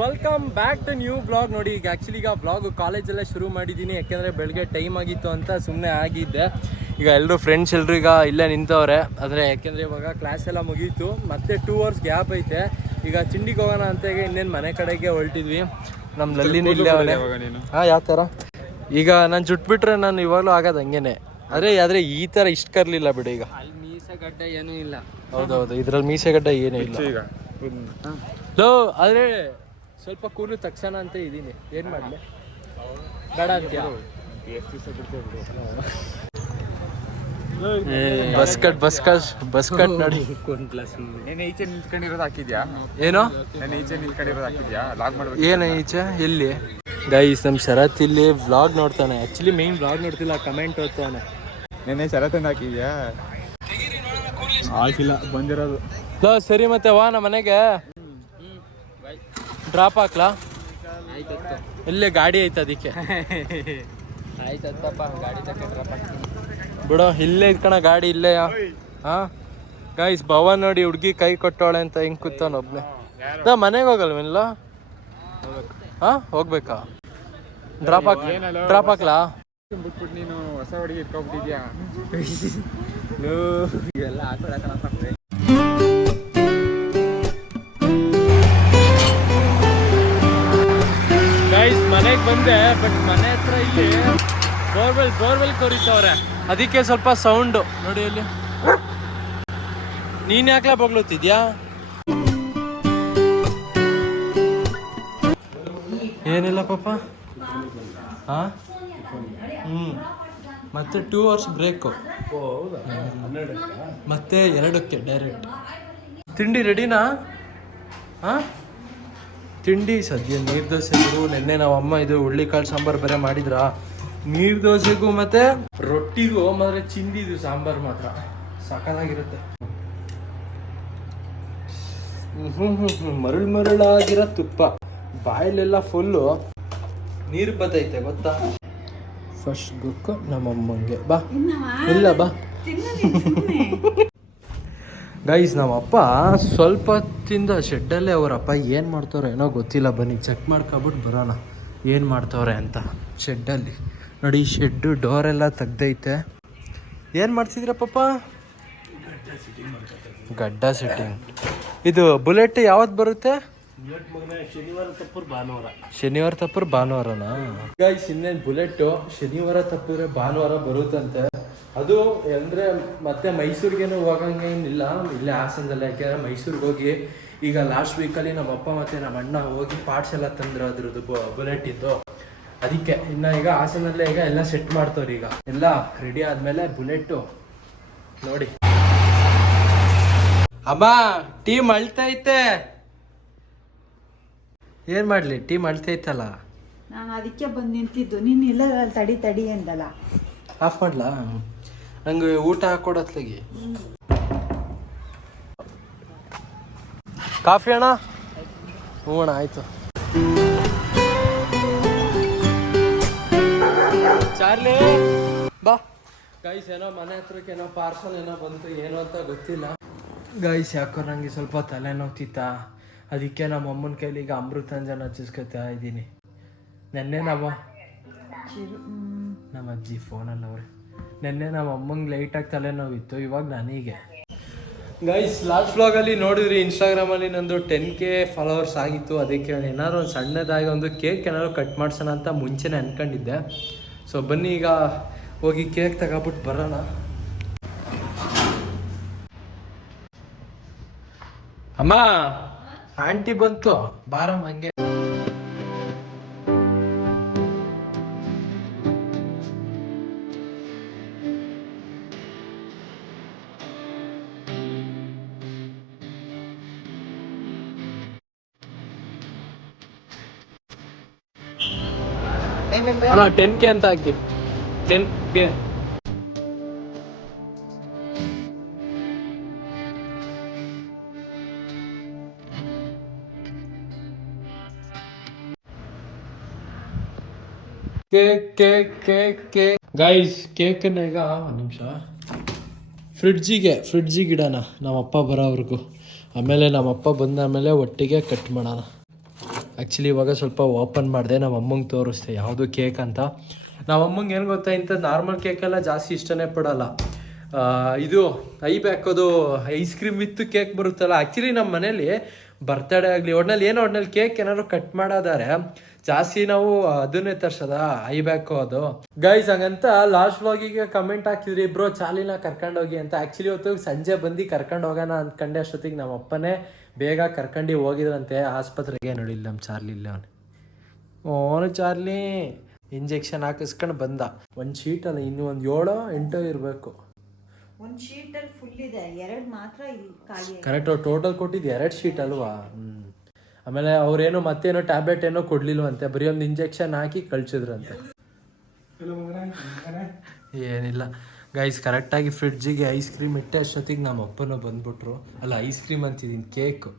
Welcome back to new blog ನೋಡಿ ಈಗ actually ಈಗ ಬ್ಲಾಗ್ ಕಾಲೇಜೆಲ್ಲ ಶುರು ಮಾಡಿದ್ದೀನಿ. ಯಾಕೆಂದರೆ ಬೆಳಗ್ಗೆ ಟೈಮ್ ಆಗಿತ್ತು ಅಂತ ಸುಮ್ಮನೆ ಆಗಿದ್ದೆ. ಈಗ ಎಲ್ಲರೂ ಫ್ರೆಂಡ್ಸ್ ಎಲ್ಲರೂ ಈಗ ಇಲ್ಲೇ ನಿಂತವ್ರೆ. ಆದರೆ ಯಾಕೆಂದರೆ ಇವಾಗ ಕ್ಲಾಸ್ ಎಲ್ಲ ಮುಗೀತು. ಮತ್ತೆ ಟೂ ಅವರ್ಸ್ ಗ್ಯಾಪ್ ಐತೆ. ಈಗ ಚಿಂಡಿಗೆ ಹೋಗೋಣ ಅಂತ ಈಗ ಇನ್ನೇನು ಮನೆ ಕಡೆಗೆ ಹೊರಟಿದ್ವಿ. ನಮ್ಮ ಲಲ್ಲಿನೂ ಇಲ್ಲೇ ಅವನೇ. ಹಾಂ ಯಾವ ಥರ ಈಗ ನಾನು ಜುಟ್ಬಿಟ್ರೆ ನಾನು ಇವಾಗಲೂ ಆಗೋದು ಹಂಗೇನೆ. ಆದರೆ ಆದರೆ ಈ ಥರ ಇಷ್ಟು ಕರ್ಲಿಲ್ಲ ಬಿಡಿ ಈಗ. ಮೀಸೆಗಡ್ಡೆ ಮೀಸಗಡ್ಡ ಏನೂ ಇಲ್ಲ. ಹೌದೌದು ಇದ್ರಲ್ಲಿ ಮೀಸೆಗಡ್ಡ ಏನೂ ಇಲ್ಲ. ಈಗ. ಲೋ ಆದ್ರೆ ಸ್ವಲ್ಪ ಕೂಲು ತಕ್ಷಣ ಅಂತ ಇದ್ದೀನಿ. ಏನ್ ಮಾಡಲಿ? ಬೇಡ ಅಂತೀಯ? Bus cut bus cut bus cut ನೋಡಿ. ನೀನು ಈಚೆ ನಿಂತ್ಕೊಂಡಿರೋದು ಹಾಕಿದ್ಯಾ? ಏನೋ? ನಾನು ಈಚೆ ನಿಂತ್ಕೊಂಡಿರೋದು ಹಾಕಿದ್ಯಾ? ಲಾಗ್ ಮಾಡ್ಬೇಕು. ಏನು ಈಚೆ? ಎಲ್ಲಿ ಗೈಸ್ ನಮ್ಮ ಶರತ್ ಇಲ್ಲಿ ವ್ಲಾಗ್ ನೋಡ್ತಾನೆ. ಆ್ಯಕ್ಚುಲಿ ಮೇನ್ ವ್ಲಾಗ್ ನೋಡ್ತಿಲ್ಲ ಕಮೆಂಟ್ ಓದ್ತಾನೆ. ನೆನ್ನೆ ಶರತ್ತಂದು ಹಾಕಿದ್ಯಾ? ಹಾಕಿಲ್ಲ. ಬಂದಿರೋದು. ಸರಿ ಮತ್ತೆ ವಾ ನಮ್ಮ ಮನೆಗೆ. ಡ್ರಾಪ್ ಹಾಕ್ಲಾ? ಇಲ್ಲೇ ಗಾಡಿ ಐತೆ ಅದಕ್ಕೆ. ಬಿಡೋ, ಇಲ್ಲೇ ಇದ್ಕಣ, ಗಾಡಿ ಇಲ್ಲೇ ಹಾ ಗೈಸ್ ಭವನ್ ನೋಡಿ ಹುಡ್ಗಿ ಕೈ ಕೊಟ್ಟವಳೆ ಅಂತ ಹಿಂಗ್ ಕೂತಾನ ಒಬ್ನೆ. ನಾ ಮನೆಗೆ ಹೋಗಲ್ವಿಲ್ಲ ಹಾ ಹೋಗ್ಬೇಕಾ? ಡ್ರಾಪ್ ಹಾಕ್ ಡ್ರಾಪ್ ಹಾಕ್ಲಾ? ಬಿಟ್ಬಿಟ್ಟು ನೀನು ಹೊಸ ಹುಡುಗಿ ಇಟ್ಕೊಂಡ್ಬಿಟ್ಟಿದ್ಯಾ? ಇವೆಲ್ಲ ಹಾಕೊಳಕಣಪ್ಪ ಮನೆಗೆ ಬಂದೆ ಬಟ್ ಮನೆ ಹತ್ರ ಇಲ್ಲಿ ಬೋರ್ವೆಲ್ ಬೋರ್ವೆಲ್ ಕೊರಿತವ್ರೆ. ಅದಕ್ಕೆ ಸ್ವಲ್ಪ ಸೌಂಡು ನೋಡಿ ಅಲ್ಲಿ ನೀನ್ ಯಾಕಲ ಬಗ್ಲುತ್ತಿದ್ಯಾ? ಏನಿಲ್ಲ ಪಾಪ? ಹಾ? ಹ್ಮ್. ಮತ್ತೆ ಟೂ ಅವರ್ಸ್ ಬ್ರೇಕು ಮತ್ತೆ ಎರಡಕ್ಕೆ ಡೈರೆಕ್ಟ್ ತಿಂಡಿ ರೆಡಿನಾ ಹಾ? ತಿಂಡಿ ಸದ್ಯ ನೀರು ದೋಸೆಗೂ ನಿನ್ನೆ ನಾವು ಅಮ್ಮ ಇದು ಹುಳ್ಳಿಕಾಳು ಸಾಂಬಾರು ಬೇರೆ ಮಾಡಿದ್ರ? ನೀರು ದೋಸೆಗೂ ಮತ್ತೆ ರೊಟ್ಟಿಗೂ ಮಾತ್ರ ಚಿಂದಿದು ಸಾಂಬಾರು ಮಾತ್ರ. ಸಕಲಾಗಿರುತ್ತೆ ಹ್ಮ್ ಹ್ಮ್ ಹ್ಮ್ ಮರಳು ಮರಳಾಗಿರೋ ತುಪ್ಪ. ಬಾಯಲೆಲ್ಲ ಫುಲ್ಲು ನೀರು ಬತ್ತೈತೆ ಗೊತ್ತಾ? ಫಸ್ಟ್ ಗುಕ್ಕು ನಮ್ಮಮ್ಮಂಗೆ. ಬಾ. ಇಲ್ಲ ಬಾ. ಗೈಸ್ ನಮ್ಮಪ್ಪ ಸ್ವಲ್ಪ ಹೊತ್ತಿಂದ ಶೆಡ್ಡಲ್ಲೇ ಅವರಪ್ಪ ಏನು ಮಾಡ್ತವ್ರೆ ಏನೋ ಗೊತ್ತಿಲ್ಲ. ಬನ್ನಿ ಚೆಕ್ ಮಾಡ್ಕೊಬಿಟ್ಟು ಬರೋಣ. ಏನು ಮಾಡ್ತವ್ರೆ ಅಂತ. ಶೆಡ್ಡಲ್ಲಿ. ನೋಡಿ, ಶೆಡ್ಡು ಡೋರೆಲ್ಲ ತೆಗ್ದೈತೆ. ಏನು ಮಾಡ್ತಿದ್ರ ಪಪ್ಪ? ಗಡ್ಡ ಸೆಟ್ಟಿಂಗ್ ಇದು ಬುಲೆಟ್ ಯಾವತ್ತು ಬರುತ್ತೆ? ಶನಿವಾರ ತಪ್ಪರ್ ಭಾನುವಾರನಾ? ಗೈಸ್ ಇನ್ನೇನು ಬುಲೆಟ್ ಶನಿವಾರ ತಪ್ಪಿದ್ರೆ ಭಾನುವಾರ ಬರುತ್ತಂತೆ. ಅದು ಅಂದ್ರೆ ಮತ್ತೆ ಮೈಸೂರಿಗೇನು ಹೋಗಂಗೇನಿಲ್ಲ ಇಲ್ಲೇ ಹಾಸನದಲ್ಲಿ ಯಾಕೆಂದ್ರೆ ಮೈಸೂರಿಗೆ ಹೋಗಿ. ಈಗ ಲಾಸ್ಟ್ ವೀಕಲ್ಲಿ ನಮ್ಮ ಅಪ್ಪ ಮತ್ತೆ ನಮ್ಮ ಅಣ್ಣ ಹೋಗಿ ಪಾರ್ಟ್ಸ್ ಎಲ್ಲ ತಂದ್ರು ಅದ್ರದ್ದು ಬುಲೆಟ್ ಇದ್ದು ಅದಕ್ಕೆ ಇನ್ನ ಈಗ ಹಾಸನಲ್ಲೇ ಈಗ ಎಲ್ಲ ಸೆಟ್ ಮಾಡ್ತವ್ರು ಈಗ. ಎಲ್ಲ ರೆಡಿ ಆದ್ಮೇಲೆ ಬುಲೆಟ್ ನೋಡಿ. ಅಮ್ಮ ಟೀಮ್ ಅಳ್ತೈತೆ. ಏನ್ ಮಾಡ್ಲಿ? ಟೀಮ್ ಮಾಡ್ತೈತಲ್ಲ. ನಾನು ಅದಕ್ಕೆ ಬಂದು ನಿಂತಿದ್ದು. ನೀನು ಇಲ್ಲ ತಡಿ ತಡಿ ಅಂದಲ್ಲ. ಆಫ್ ಮಾಡ್ಲಾ? ನಂಗೆ ಊಟ ಹಾಕೊಡತ್ಲಾಗಿ ಕಾಫಿ ಅಣ್ಣ? ಹ್ಞೂ ಅಣ್ಣ ಆಯ್ತು. ಚಾರ್ಲಿ! ಬಾ. ಗೈಸ್ ಏನೋ ಮನೆ ಹತ್ರಕ್ಕೆ ಏನೋ ಪಾರ್ಸಲ್ ಏನೋ ಬಂತು ಏನೋ ಅಂತ ಗೊತ್ತಿಲ್ಲ. ಗೈಸ್ ಯಾಕೋ ನಂಗೆ ಸ್ವಲ್ಪ ತಲೆನೋವ್ತಿತ್ತ? ಅದಕ್ಕೆ ನಮ್ಮ ಅಮ್ಮನ ಕೈಲಿ ಈಗ ಅಮೃತಾಂಜನ ಹಚ್ಚಿಸ್ಕೊತಾ ಇದ್ದೀನಿ. ನೆನ್ನೆ ನಮ್ಮ ನಮ್ಮ ಅಜ್ಜಿ ಫೋನಲ್ಲಿ ಅವ್ರೆ ನೆನ್ನೆ ನಮ್ಮ ಅಮ್ಮಂಗೆ ಲೈಟಾಗಿ ತಲೆನೋವಿತ್ತು ಇವಾಗ ನನಗೆ. ಗೈಸ್ ಲಾಸ್ಟ್ ಅಲ್ಲಿ ನೋಡಿದ್ರಿ ಇನ್ಸ್ಟಾಗ್ರಾಮಲ್ಲಿ ನಂದು ಟೆನ್ ಕೆ ಫಾಲೋವರ್ಸ್ ಆಗಿತ್ತು. ಅದಕ್ಕೆ ನಾನು ಏನಾದ್ರು ಒಂದು ಸಣ್ಣದಾಗಿ ಒಂದು ಕೇಕ್ ಏನಾದ್ರು ಕಟ್ ಮಾಡ್ಸೋಣ ಅಂತ ಮುಂಚೆನೇ ಅನ್ಕೊಂಡಿದ್ದೆ. ಸೊ ಬನ್ನಿ ಈಗ ಹೋಗಿ ಕೇಕ್ ತಗೊಬಿಟ್ಟು ಬರೋಣ. ಅಮ್ಮ! ಆಂಟಿ ಬಂತು ಬಾರಮ್ಮ ಹಂಗೆ. ಅಣ್ಣ ಟೆನ್ ಕೆ ಅಂತ ಹಾಕಿ ten K cake cake guys ಈಗ ಒಂದು ನಿಮಿಷ. ಫ್ರಿಡ್ಜಿಗೆ ಫ್ರಿಡ್ಜಿಗೆ ಇಡೋಣ ನಮ್ಮ ಅಪ್ಪ ಬರೋವರೆಗೂ. ಆಮೇಲೆ ನಮ್ಮ ಅಪ್ಪ ಬಂದಾದ್ಮೇಲೆ ಒಟ್ಟಿಗೆ ಕಟ್ ಮಾಡೋಣ. ಆ್ಯಕ್ಚುಲಿ ಇವಾಗ ಸ್ವಲ್ಪ ಓಪನ್ ಮಾಡಿದೆ. ನಮ್ಮ ಅಮ್ಮಂಗೆ ತೋರಿಸ್ದೆ ಯಾವುದು ಕೇಕ್ ಅಂತ. ನಮ್ಮ ಅಮ್ಮಂಗೆ ಏನು ಗೊತ್ತಾ ಇಂಥ ನಾರ್ಮಲ್ ಕೇಕೆಲ್ಲ ಜಾಸ್ತಿ ಇಷ್ಟನೇ ಪಡೋಲ್ಲ. ಇದು, ಐ ಹಾಕೋದು ಐಸ್ ಕ್ರೀಮ್ ವಿತ್ ಕೇಕ್ ಬರುತ್ತಲ್ಲ. ಆ್ಯಕ್ಚುಲಿ ನಮ್ಮ ಮನೇಲಿ ಬರ್ತಡೇ ಆಗಲಿ. ಒಟ್ನಲ್ಲಿ ಏನೋ ಒಟ್ನಲ್ಲಿ ಕೇಕ್ ಏನಾದ್ರು ಕಟ್ ಮಾಡೋದಾರೆ? ಜಾಸ್ತಿ ನಾವು ಅದನ್ನೇ ತರ್ಸದ? ಐ ಬ್ಯಾಕು ಅದು. ಗೈಸ್ ಹಂಗಂತ ಲಾಸ್ಟ್ ವ್ಲಾಗಿಗೆ ಕಮೆಂಟ್ ಹಾಕಿದ್ರಿ. ಇಬ್ರು ಚಾಲಿನ ಕರ್ಕೊಂಡೋಗಿ ಅಂತ. ಆ್ಯಕ್ಚುಲಿ ಇವತ್ತು ಸಂಜೆ ಬಂದು ಕರ್ಕೊಂಡು ಹೋಗೋಣ ಅಂದ್ಕೊಂಡೆ ಅಷ್ಟೊತ್ತಿಗೆ ನಮ್ಮ ಅಪ್ಪನೇ ಬೇಗ ಕರ್ಕೊಂಡು ಹೋಗಿದ್ರಂತೆ ಆಸ್ಪತ್ರೆಗೆ. ನೋಡಿಲ್ಲ ನಮ್ಮ ಚಾರ್ಲಿ, ಇಲ್ಲ ಅವನು. ಓನು ಚಾರ್ಲಿ. ಇಂಜೆಕ್ಷನ್ ಹಾಕಿಸ್ಕೊಂಡು ಬಂದ. ಒಂದು ಶೀಟಲ್ಲ ಇನ್ನೂ ಒಂದು ಏಳೋ, ಎಂಟೋ ಇರಬೇಕು. ಒಂದ್ ಶೀಟ್ ಅಲ್ಲಿ ಫುಲ್ ಇದೆ. ಎರಡ್ ಮಾತ್ರ ಇಲ್ಲಿ ಖಾಲಿ ಕರೆಕ್ಟ್ ಟೋಟಲ್ ಕೊಟ್ಟಿದ್ದು ಎರಡು ಶೀಟ್ ಅಲ್ವಾ? ಹ್ಞೂ ಆಮೇಲೆ ಅವ್ರೇನೋ ಮತ್ತೇನೋ ಟ್ಯಾಬ್ಲೆಟ್ ಏನೋ ಕೊಡ್ಲಿಲ್ವಂತೆ ಬರೀ ಒಂದು ಇಂಜೆಕ್ಷನ್ ಹಾಕಿ ಕಳ್ಸಿದ್ರಂತೆ. ಏನಿಲ್ಲ. ಗೈಸ್ ಕರೆಕ್ಟಾಗಿ ಫ್ರಿಡ್ಜಿಗೆ ಐಸ್ ಕ್ರೀಮ್ ಇಟ್ಟೆ ಅಷ್ಟೊತ್ತಿಗೆ ನಮ್ಮ ಅಪ್ಪನೂ ಬಂದ್ಬಿಟ್ರು. ಅಲ್ಲ ಐಸ್ ಕ್ರೀಮ್ ಅಂತಿದ್ದೀನಿ ಕೇಕು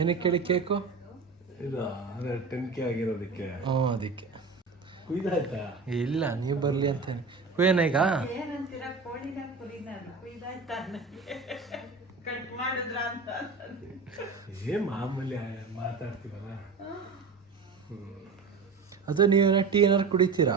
ಏನಕ್ಕೆ ಕೇಳಿ ಕೇಕು ಇದು ಅದೇ ಟೆನ್ ಕೆ ಆಗಿರೋದಕ್ಕೆ. ಹ್ಞೂ ಅದಕ್ಕೆ. ಇಲ್ಲ ನೀವು ಬರಲಿ ಅಂತೇನೆ ಏನೀಗ ಕಟ್ ಮಾಡಿದ್ರ ಅಂತ ಏ ಮಾಮೂಲಿ ಮಾತಾಡ್ತೀವಲ್ಲ? ಅದು ನೀವೇನ ಟೀ ಏನಾರು ಕುಡಿತೀರಾ?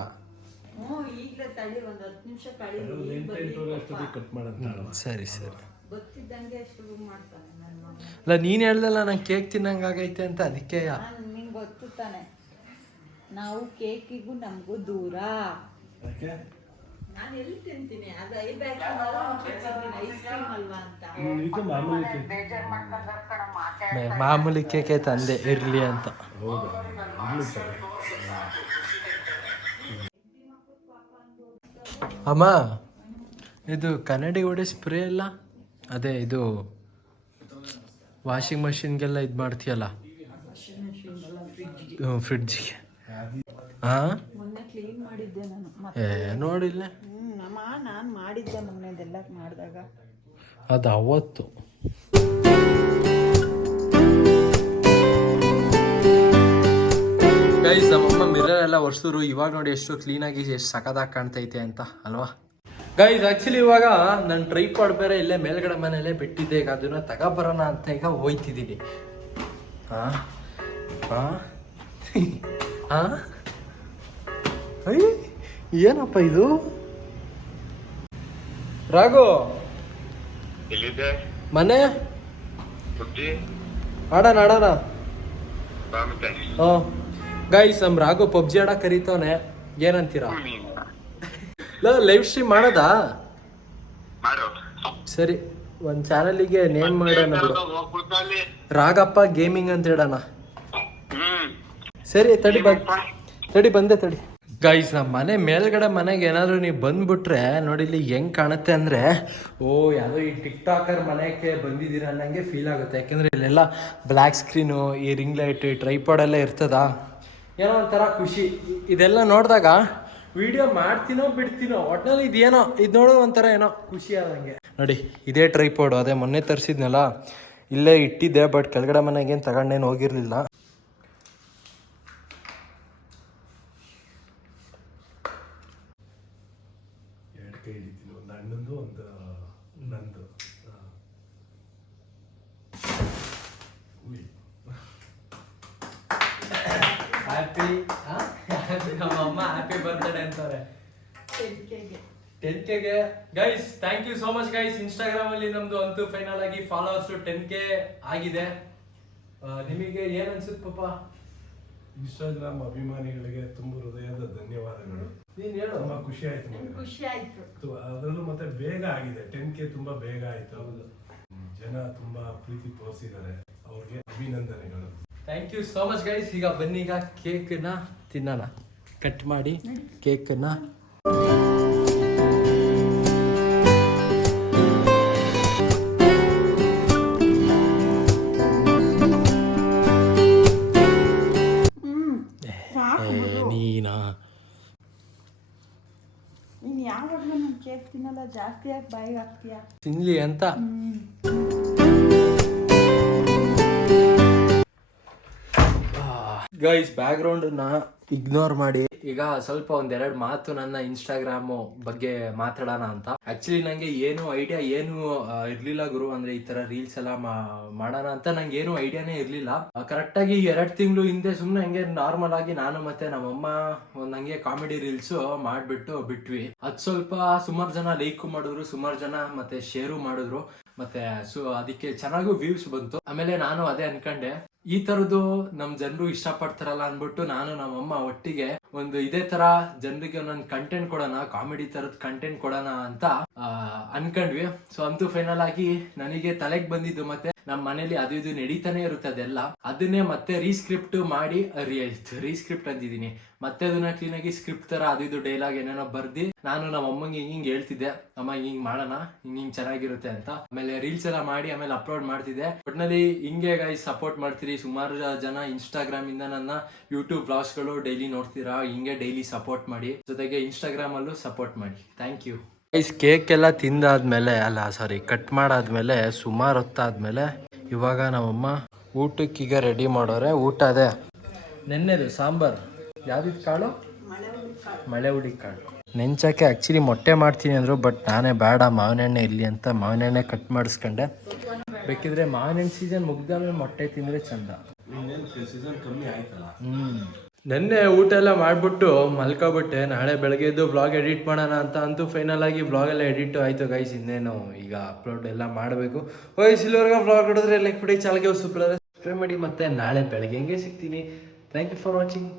ಹ್ಞೂ ಈಗಲೇ ತಡಿ ಒಂದ್ ಹತ್ತು ನಿಮಿಷ ಕಳೀಲಿ ಎಂಟೆಂಟುವರೆ ಅಷ್ಟೊತ್ತಿಗೆ ಕಟ್ ಮಾಡಂತ ಸರಿ ಸರಿ. ಗೊತ್ತಿದ್ದಂಗೆ ಶುರು ಮಾಡ್ತಾನೆ ನನ್ನ ಅಲ್ಲ ನೀನು ಹೇಳ್ದಲ್ಲ ನಂಗೆ ಕೇಕ್ ತಿನ್ನಂಗೆ ಆಗೈತೆ ಅಂತ ಅದಕ್ಕೆ ನಿಂಗೆ ಗೊತ್ತು ತಾನೆ. ನಾವು ಕೇಕಿಗೂ ನಮಗೂ ದೂರ. ನಾನು ಎಲ್ಲಿ ತಿಂತೀನಿ ಅದು ಐ ಬ್ಯಾಗ್ ಐಸ್ ಕ್ರೀಮ್ ಅಲ್ವಾ ಅಂತ. ಹ್ಮ್, ಇದು ಮಾಮೂಲಿ ಕೇಕ್. ಮೇ- ಮಾಮೂಲಿ ಕೇಕೆ ತಂದೆ ಇರಲಿ ಅಂತ. ಹೌದಾ? ಇರ್ಲಿ ಸರ್. ಅಮ್ಮ ಇದು ಕನ್ನಡಿ ಹೊಡೆ ಸ್ಪ್ರೇ ಅಲ್ಲ? ಅದೇ ಇದು ವಾಷಿಂಗ್ ಮಷಿನ್ಗೆಲ್ಲ ಇದು ಮಾಡ್ತೀಯಲ್ಲ ಫ್ರಿಡ್ಜ್ಗೆ ಹಾಂ ಕ್ಲೀನ್ ಮಾಡಿದ್ದೆ ನಾನು. ಮತ್ತೆ ಏ ನೋಡಿಲ್ಲ. ಹ್ಞೂ ನಮ್ಮ ನಾನು ಮಾಡಿದ್ದೆ ಮೊನ್ನೆದೆಲ್ಲ ಮಾಡಿದಾಗ. ಅದು ಅವತ್ತು. ಗೈಸ್ ನಮ್ಮಮ್ಮ ಮಿರರ್ ಎಲ್ಲ ಒರೆಸಿದ್ರು. ಇವಾಗ ನೋಡಿ ಎಷ್ಟು ಕ್ಲೀನಾಗಿ ಎಷ್ಟು ಸಖತ್ತಾಗಿ ಕಾಣ್ತೈತೆ ಅಂತ ಅಲ್ವಾ? ಗೈಸ್ ಆಕ್ಚುಲಿ ಇವಾಗ ನನ್ನ ಟ್ರೈಪಾಡ್ ಬೇರೆ ಇಲ್ಲೇ ಮೇಲ್ಗಡೆ ಮನೆಯಲ್ಲೇ ಬಿಟ್ಟಿದ್ದೆ. ಈಗ ಅದನ್ನ ತಗೋಬರೋಣ ಅಂತ ಈಗ ಹೋಯ್ತಿದ್ದೀನಿ. ಹಾಂ ಹಾಂ ಹಾ ಅಯ್ಯ ಏನಪ್ಪ ಇದು? ರಾಘು ಎಲ್ಲಿದೆ ಮನೆ? ಬುದ್ಧಿ ಆಡೋಣ ಆಡೋಣ. ಹ್ಞೂ ಗೈಸ್ ನಮ್ ರಾಘು ಪಬ್ಜಿ ಆಡ ಕರೀತವನೆ. ಏನಂತೀರಾ? ಲೈವ್ ಸ್ಟ್ರೀಮ್ ಮಾಡೋದಾ? ಮಾಡು. ಸರಿ ಒಂದ್ ಚಾನಲ್ಗೆ ನೇಮ್ ಮಾಡೋಣ ಬಿಡು. ರಾಗಪ್ಪ ಗೇಮಿಂಗ್ ಅಂತ ಹೇಳೋಣ. ಸರಿ ತಡಿ ಬಂದ್ ತಡಿ ಬಂದೆ ತಡಿ. ಗೈಸ್ ನಮ್ಮ ಮನೆ ಮೇಲ್ಗಡೆ ಮನೆಗೆ ಏನಾದರೂ ನೀವು ಬಂದ್ಬಿಟ್ರೆ ನೋಡಿ ಇಲ್ಲಿ ಹೆಂಗೆ ಕಾಣುತ್ತೆ ಅಂದರೆ, ಓ, ಯಾವುದೋ ಈ ಟಿಕ್ ಟಾಕರ್ ಮನೆಗೆ ಬಂದಿದ್ದೀರ ಅನ್ನಂಗೆ ಫೀಲ್ ಆಗುತ್ತೆ. ಯಾಕೆಂದರೆ ಇಲ್ಲೆಲ್ಲ ಬ್ಲ್ಯಾಕ್ ಸ್ಕ್ರೀನು ಈ ರಿಂಗ್ ಲೈಟ್ ಈ ಟ್ರೈಪಾಡ್ ಎಲ್ಲ ಇರ್ತದಾ. ಏನೋ ಒಂಥರ ಖುಷಿ. ಇದೆಲ್ಲ ನೋಡಿದಾಗ ವಿಡಿಯೋ ಮಾಡ್ತೀನೋ ಬಿಡ್ತೀನೋ, ಒಟ್ನಲ್ಲಿ ಇದೇನೋ, ಇದು ನೋಡೋ ಒಂಥರ ಏನೋ ಖುಷಿ ಆದಂಗೆ. ನೋಡಿ, ಇದೇ ಟ್ರೈಪಾಡು ಅದೇ ಮೊನ್ನೆ ತರಿಸಿದ್ನಲ್ಲ. ಇಲ್ಲೇ ಇಟ್ಟಿದ್ದೆ ಬಟ್ ಕೆಳಗಡೆ ಮನೆಗೇನು ತಗೊಂಡೇನು ಹೋಗಿರಲಿಲ್ಲ ಎರಡು ಕೈ ಹಿಡಿತೀನಿ ಒಂದು ಅಣ್ಣಂದು ಒಂದು ನಂದು ಹಾ. ನಮ್ಮ ಹ್ಯಾಪಿ ನಮ್ಮಮ್ಮ ಹ್ಯಾಪಿ ಬರ್ತ್ಡೇ ಅಂತಾರೆ. Ten ಕೆಗೆ guys thank you so much guys Instagram ಅಲ್ಲಿ ನಮ್ದು ಅಂತೂ ಫೈನಲ್ ಆಗಿ ಫಾಲೋವರ್ಸ್ ಟೆನ್ ಕೆ ಆಗಿದೆ ನಿಮಗೆ ಏನ್ ಅನ್ಸುತ್ತೆ ಪಾಪ? ಇನ್ಸ್ಟಾಗ್ರಾಮ್ ಅಭಿಮಾನಿಗಳಿಗೆ ತುಂಬ ಹೃದಯದ ಧನ್ಯವಾದಗಳು. ನೀನ್ ಹೇಳು. ತುಂಬ ಖುಷಿ ಆಯ್ತು. ಖುಷಿ ಆಯ್ತು. ತು- ಅದರಲ್ಲೂ ಮತ್ತೆ ಬೇಗ ಆಗಿದೆ. ಟೆನ್ ಕೆ ತುಂಬಾ ಬೇಗ ಆಯ್ತು. ಹೌದು. ಜನ ತುಂಬಾ ಪ್ರೀತಿ ತೋರಿಸಿದ್ದಾರೆ. ಅವ್ರಿಗೆ ಅಭಿನಂದನೆಗಳು. Thank you so much guys ಈಗ ಬನ್ನಿ ಈಗ ಕೇಕ್ನ ತಿನ್ನೋಣ. ಕಟ್ ಮಾಡಿ ಕೇಕ್ನ ಜಾಸ್ತಿ ಯಾಕೆ ಬಾಯಿಗೆ ಹಾಕ್ತೀಯಾ? ತಿನ್ಲಿ ಅಂತ. ಗೈಸ್ ಬ್ಯಾಕ್ಗ್ರೌಂಡನ್ನ ಇಗ್ನೋರ್ ಮಾಡಿ. ಈಗ ಸ್ವಲ್ಪ ಒಂದೆರಡು ಮಾತು ನನ್ನ ಇನ್ಸ್ಟಾಗ್ರಾಮ್ ಬಗ್ಗೆ ಮಾತಾಡೋಣ ಅಂತ. ಆಕ್ಚುಲಿ ನಂಗೆ ಏನು ಐಡಿಯಾ ಏನು ಇರ್ಲಿಲ್ಲ ಗುರು. ಅಂದ್ರೆ ಈ ತರ ರೀಲ್ಸ್ ಎಲ್ಲ ಮಾಡೋಣ ಅಂತ ನಂಗೆ ಏನು ಐಡಿಯಾನೇ ಇರ್ಲಿಲ್ಲ. ಕರೆಕ್ಟ್ ಆಗಿ ಎರಡ್ ತಿಂಗಳು ಹಿಂದೆ ಸುಮ್ನೆ ಹಂಗೆ ನಾರ್ಮಲ್ ಆಗಿ ನಾನು ಮತ್ತೆ ನಮ್ಮಮ್ಮ ಒಂದ್ ಹಂಗೆ ಕಾಮಿಡಿ ರೀಲ್ಸ್ ಮಾಡ್ಬಿಟ್ಟು ಬಿಟ್ವಿ. ಅದ್ ಸ್ವಲ್ಪ ಸುಮಾರು ಜನ ಲೈಕ್ ಮಾಡಿದ್ರು, ಸುಮಾರು ಜನ ಮತ್ತೆ ಶೇರು ಮಾಡಿದ್ರು. ಮತ್ತೆ ಸೊ, ಅದಕ್ಕೆ ಚೆನ್ನಾಗೂ ವ್ಯೂಸ್ ಬಂತು. ಆಮೇಲೆ ನಾನು ಅದೇ ಅನ್ಕೊಂಡೆ. ಈ ತರದ್ದು ನಮ್ ಜನರು ಇಷ್ಟಪಡ್ತಾರಲ್ಲ ಅನ್ಬಿಟ್ಟು ನಾನು ನಮ್ಮಮ್ಮ ಒಟ್ಟಿಗೆ ಒಂದು ಇದೇ ತರ ಜನರಿಗೆ ಒಂದೊಂದು ಕಂಟೆಂಟ್ ಕೊಡೋಣ ಕಾಮಿಡಿ ತರದ್ ಕಂಟೆಂಟ್ ಕೊಡೋಣ ಅಂತ ಅನ್ಕೊಂಡ್ವಿ. ಸೊ ಅಂತೂ ಫೈನಲ್ ಆಗಿ ನನಗೆ ತಲೆಗೆ ಬಂದಿದ್ದು ಮತ್ತೆ ನಮ್ಮ ಮನೇಲಿ ಅದು ಇದು ನಡೀತಾನೆ ಇರುತ್ತೆ ಅದೆಲ್ಲ. ಅದನ್ನೇ ಮತ್ತೆ ರೀಸ್ಕ್ರಿಪ್ಟ್ ಮಾಡಿ ರೀಸ್ಕ್ರಿಪ್ಟ್ ಅಂತಿದ್ದೀನಿ. ಮತ್ತೆ ಅದನ್ನ ಕ್ಲೀನ್ ಆಗಿ ಸ್ಕ್ರಿಪ್ಟ್ ತರ ಅದು ಇದು ಡೈಲಾಗ್ ಏನೇನೋ ಬರ್ದಿ, ನಾನು ನಮ್ಮ ಅಮ್ಮಂಗೆ ಹಿಂಗ್ ಹೇಳ್ತಿದ್ದೆ, ಅಮ್ಮ, ಹಿಂಗ್ ಮಾಡೋಣ, ಹಿಂಗ್ ಚೆನ್ನಾಗಿರುತ್ತೆ ಅಂತ. ಆಮೇಲೆ ರೀಲ್ಸ್ ಎಲ್ಲ ಮಾಡಿ, ಆಮೇಲೆ ಅಪ್ಲೋಡ್ ಮಾಡ್ತಿದ್ದೆ. ಒಟ್ನಲ್ಲಿ ಹಿಂಗೆ ಗಾಯ್ ಸಪೋರ್ಟ್ ಮಾಡ್ತೀರಿ. ಸುಮಾರು ಜನ ಇನ್ಸ್ಟಾಗ್ರಾಮ್ ಇಂದ ನನ್ನ ಯೂಟ್ಯೂಬ್ಗಳು ಡೈಲಿ ನೋಡ್ತೀರಾ, ಹಿಂಗೆ ಡೈಲಿ ಸಪೋರ್ಟ್ ಮಾಡಿ. ಜೊತೆಗೆ ಇನ್ಸ್ಟಾಗ್ರಾಮ್ ಅಲ್ಲೂ ಸಪೋರ್ಟ್ ಮಾಡಿ. ಥ್ಯಾಂಕ್ ಯು ಗೈಸ್ ಕೇಕ್ ಎಲ್ಲ ತಿಂದಾದ್ಮೇಲೆ ಅಲ್ಲ ಸಾರಿ ಕಟ್ ಮಾಡಾದ್ಮೇಲೆ ಸುಮಾರು ಹೊತ್ತಾದ್ಮೇಲೆ ಇವಾಗ ನಮ್ಮಮ್ಮ ಊಟಕ್ಕೀಗ ರೆಡಿ ಮಾಡೋರೆ. ಊಟ ಅದೇ. ನೆನ್ನೆದು ಸಾಂಬಾರ್. ಯಾವ್ದಿದ್ ಕಾಳು? ಮಳೆ ಹುಡಿ ಕಾಳು. ನೆಂಚಕ್ಕೆ ಆ್ಯಕ್ಚುಲಿ ಮೊಟ್ಟೆ ಮಾಡ್ತೀನಿ ಅಂದರು ಬಟ್ ನಾನೇ ಬೇಡ ಮಾವಿನೆಣ್ಣೆ ಇರಲಿ ಅಂತ ಮಾವಿನೆಣ್ಣೆ ಕಟ್ ಮಾಡಿಸ್ಕೊಂಡೆ. ಬೇಕಿದ್ರೆ ಮಾವಿನೆಣ್ಣೆ ಸೀಸನ್ ಮುಗ್ದಾದ್ಮೇಲೆ ಮೊಟ್ಟೆ ತಿಂದರೆ ಚಂದ. ಸೀಸನ್ ಕಮ್ಮಿ ಆಯ್ತಲ್ಲ. ನೆನ್ನೆ ಊಟ ಎಲ್ಲ ಮಾಡಿಬಿಟ್ಟು ಮಲ್ಕೊಬಿಟ್ಟೆ. ನಾಳೆ ಬೆಳಗ್ಗೆ ಎದ್ದು ಬ್ಲಾಗ್ ಎಡಿಟ್ ಮಾಡೋಣ ಅಂತ ಅಂತೂ ಫೈನಲ್ ಆಗಿ ಬ್ಲಾಗ್ ಎಲ್ಲ ಎಡಿಟ್ ಆಯ್ತು ಗೈಸ್ ಇನ್ನೇನು ಈಗ ಅಪ್ಲೋಡ್ ಎಲ್ಲ ಮಾಡಬೇಕು. ವಯಸ್ಸು ಇಲ್ಲಿವರೆಗೆ ಬ್ಲಾಗ್ ನೋಡಿದ್ರೆ ಲೈಕ್ ಬಿಡಿ ಚಾಲ್ಗೆ ಸೂಪರ್ ಸಬ್ಸ್ಕ್ರೈಬ್ ಮಾಡಿ ಮತ್ತೆ ನಾಳೆ ಬೆಳಗ್ಗೆ ಸಿಗ್ತೀನಿ. Thank you for watching